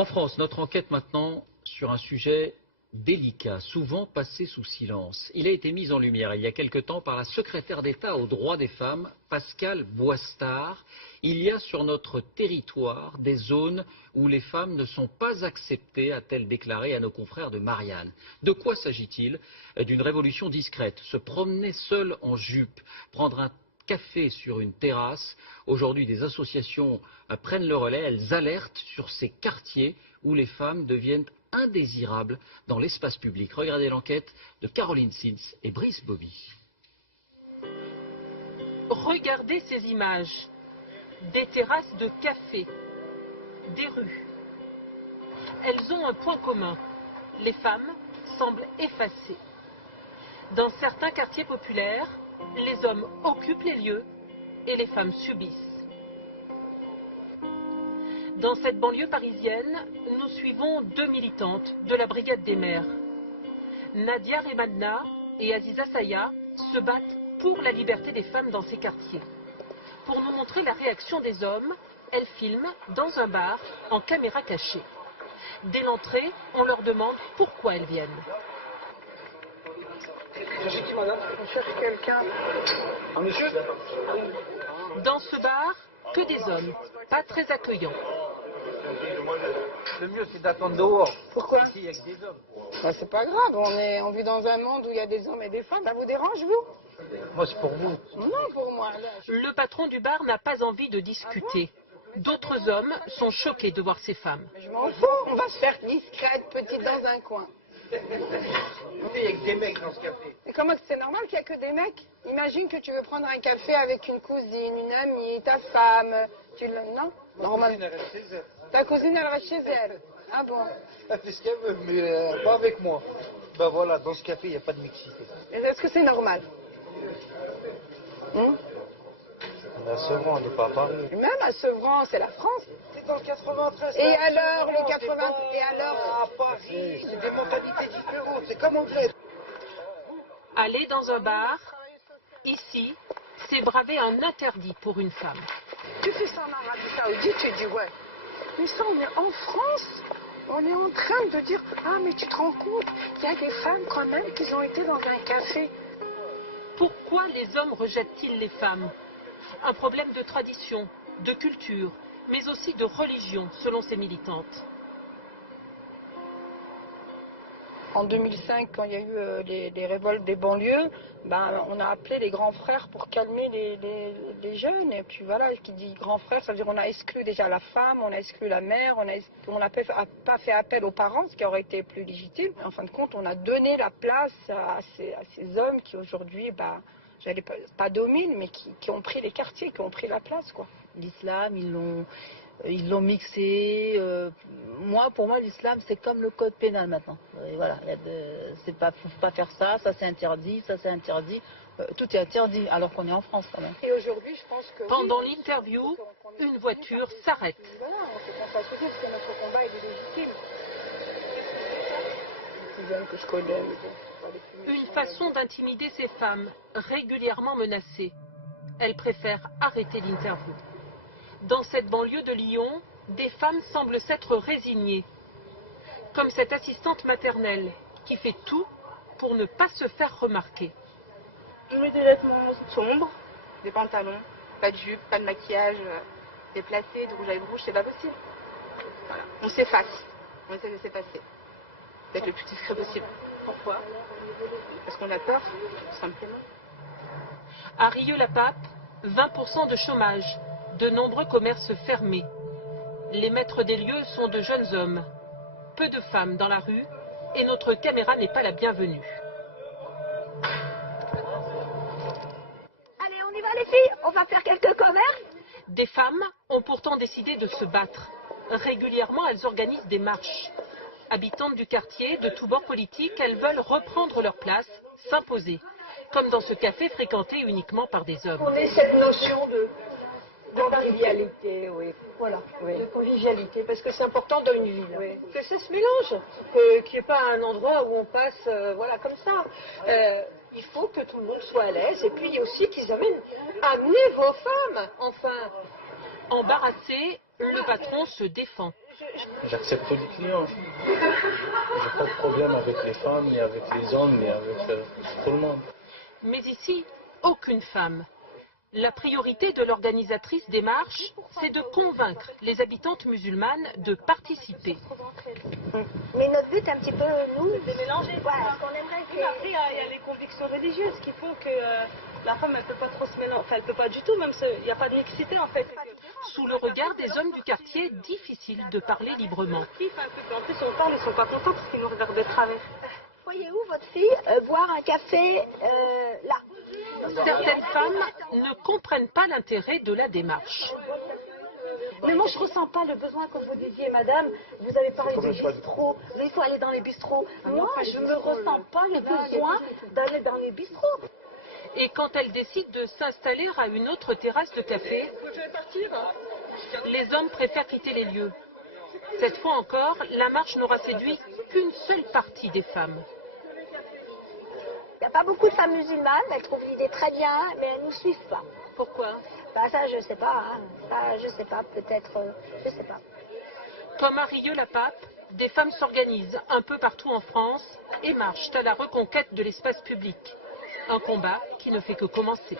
En France, notre enquête maintenant sur un sujet délicat, souvent passé sous silence. Il a été mis en lumière il y a quelque temps par la secrétaire d'État aux droits des femmes, Pascale Boistard. Il y a sur notre territoire des zones où les femmes ne sont pas acceptées, a-t-elle déclaré à nos confrères de Marianne. De quoi s'agit-il? D'une révolution discrète, se promener seule en jupe, prendre un café sur une terrasse. Aujourd'hui, des associations prennent le relais, elles alertent sur ces quartiers où les femmes deviennent indésirables dans l'espace public. Regardez l'enquête de Caroline Sins et Brice Bobby. Regardez ces images, des terrasses de café, des rues. Elles ont un point commun, les femmes semblent effacées. Dans certains quartiers populaires, les hommes occupent les lieux et les femmes subissent. Dans cette banlieue parisienne, nous suivons deux militantes de la Brigade des mères. Nadia Remadna et Aziza Saya se battent pour la liberté des femmes dans ces quartiers. Pour nous montrer la réaction des hommes, elles filment dans un bar en caméra cachée. Dès l'entrée, on leur demande pourquoi elles viennent. Madame, on cherche quelqu'un. Un monsieur? Dans ce bar, que des hommes, pas très accueillants. Le mieux, c'est d'attendre dehors. Pourquoi? Ici, il n'y a que des hommes. Bah, c'est pas grave, on vit dans un monde où il y a des hommes et des femmes. Ça vous dérange, vous? Moi, c'est pour vous. Non, pour moi. Là, Le patron du bar n'a pas envie de discuter. D'autres hommes sont choqués de voir ces femmes. je m'en fous, on va se faire discrète, petite dans un coin. Il n'y a que des mecs dans ce café. Et comment c'est normal qu'il n'y a que des mecs? Imagine que tu veux prendre un café avec une cousine, une amie, ta femme. Non? Normal. Elle reste chez elle. Ta cousine, elle reste chez elle. Ah bon? Elle fait ce qu'elle veut, mais pas avec moi. Ben voilà, dans ce café, il n'y a pas de mixité. Est-ce que c'est normal? On a seulement, on n'est pas à Paris. Même à Sevran, c'est la France. C'est dans le 93. Et alors, le 80... Et alors? À Paris, c'est des mentalités différentes. C'est comme en Grèce. Aller dans un bar, ici, c'est braver un interdit pour une femme. Tu fais ça en Arabie Saoudite, tu dis ouais. Mais ça, on est en France. On est en train de dire, ah mais tu te rends compte, il y a des femmes quand même qui ont été dans un café. Pourquoi les hommes rejettent-ils les femmes? Un problème de tradition, de culture, mais aussi de religion, selon ces militantes. En 2005, quand il y a eu les révoltes des banlieues, ben, on a appelé les grands frères pour calmer les jeunes. Et puis voilà, qui dit grand frère, ça veut dire on a exclu déjà la femme, on a exclu la mère, on n'a pas fait appel aux parents, ce qui aurait été plus légitime. En fin de compte, on a donné la place à ces hommes qui aujourd'hui, ben, j'allais pas dominent, mais qui ont pris les quartiers, qui ont pris la place, quoi. L'islam, ils l'ont mixé. Pour moi, l'islam, c'est comme le code pénal maintenant. Et voilà, faut pas faire ça, ça c'est interdit, ça c'est interdit. Tout est interdit, alors qu'on est en France quand même. Et aujourd'hui, je pense que... Pendant l'interview, une voiture s'arrête. Voilà, on se pense à ce parce que notre combat est légitime. Les plus jeunes que je connais, Une façon d'intimider ces femmes, régulièrement menacées. Elles préfèrent arrêter l'interview. Dans cette banlieue de Lyon, des femmes semblent s'être résignées. Comme cette assistante maternelle qui fait tout pour ne pas se faire remarquer. Je mets des vêtements sombres, des pantalons, pas de jupe, pas de maquillage, déplacé, de rouge à lèvres rouge, c'est pas possible. Voilà. On s'efface, on essaie de s'effacer, d'être le plus discret possible. Pourquoi? Parce qu'on a peur, tout simplement. À Rieux-la-Pape, 20% de chômage, de nombreux commerces fermés. Les maîtres des lieux sont de jeunes hommes. Peu de femmes dans la rue et notre caméra n'est pas la bienvenue. Allez, on y va les filles, on va faire quelques commerces. Des femmes ont pourtant décidé de se battre. Régulièrement, elles organisent des marches. Habitantes du quartier, de tous bords politiques, elles veulent reprendre leur place, s'imposer. Comme dans ce café fréquenté uniquement par des hommes. On est cette notion de convivialité, oui. voilà, Oui. de convivialité, parce que c'est important dans une ville. Oui. Que ça se mélange, qu'il n'y ait pas un endroit où on passe voilà, comme ça. Il faut que tout le monde soit à l'aise, et puis aussi qu'ils amenez vos femmes, enfin. Embarrassé, le patron se défend. J'accepte tous les clients. J'ai pas de problème avec les femmes, ni avec les hommes, ni avec tout le monde. Mais ici, aucune femme. La priorité de l'organisatrice des marches, c'est de convaincre les habitantes musulmanes de participer. Mais notre but, un petit peu, nous, c'est mélanger. Voilà, qu'on aimerait que... Après, il y a les convictions religieuses qui font que la femme, elle peut pas trop se mélanger. Enfin, elle peut pas du tout, même il n'y a pas de mixité en fait. Sous le regard des hommes du quartier, difficile de parler librement. En plus, on parle, ils sont pas contents parce qu'ils nous regardent de travers. Voyez où votre fille boire un café là? Certaines femmes ne comprennent pas l'intérêt de la démarche. Mais moi, je ressens pas le besoin, comme vous disiez, madame. Vous avez parlé des bistrots. Il faut aller dans les bistrots. Moi, je ne ressens pas le besoin d'aller dans les bistrots. Et quand elle décide de s'installer à une autre terrasse de café, les hommes préfèrent quitter les lieux. Cette fois encore, la marche n'aura séduit qu'une seule partie des femmes. Il n'y a pas beaucoup de femmes musulmanes, elles trouvent l'idée très bien, mais elles ne nous suivent pas. Pourquoi? Bah ça, je sais pas. Hein. Ça, je sais pas, peut-être, je sais pas. Comme à Rieux-la-Pape, des femmes s'organisent un peu partout en France et marchent à la reconquête de l'espace public. Un combat qui ne fait que commencer.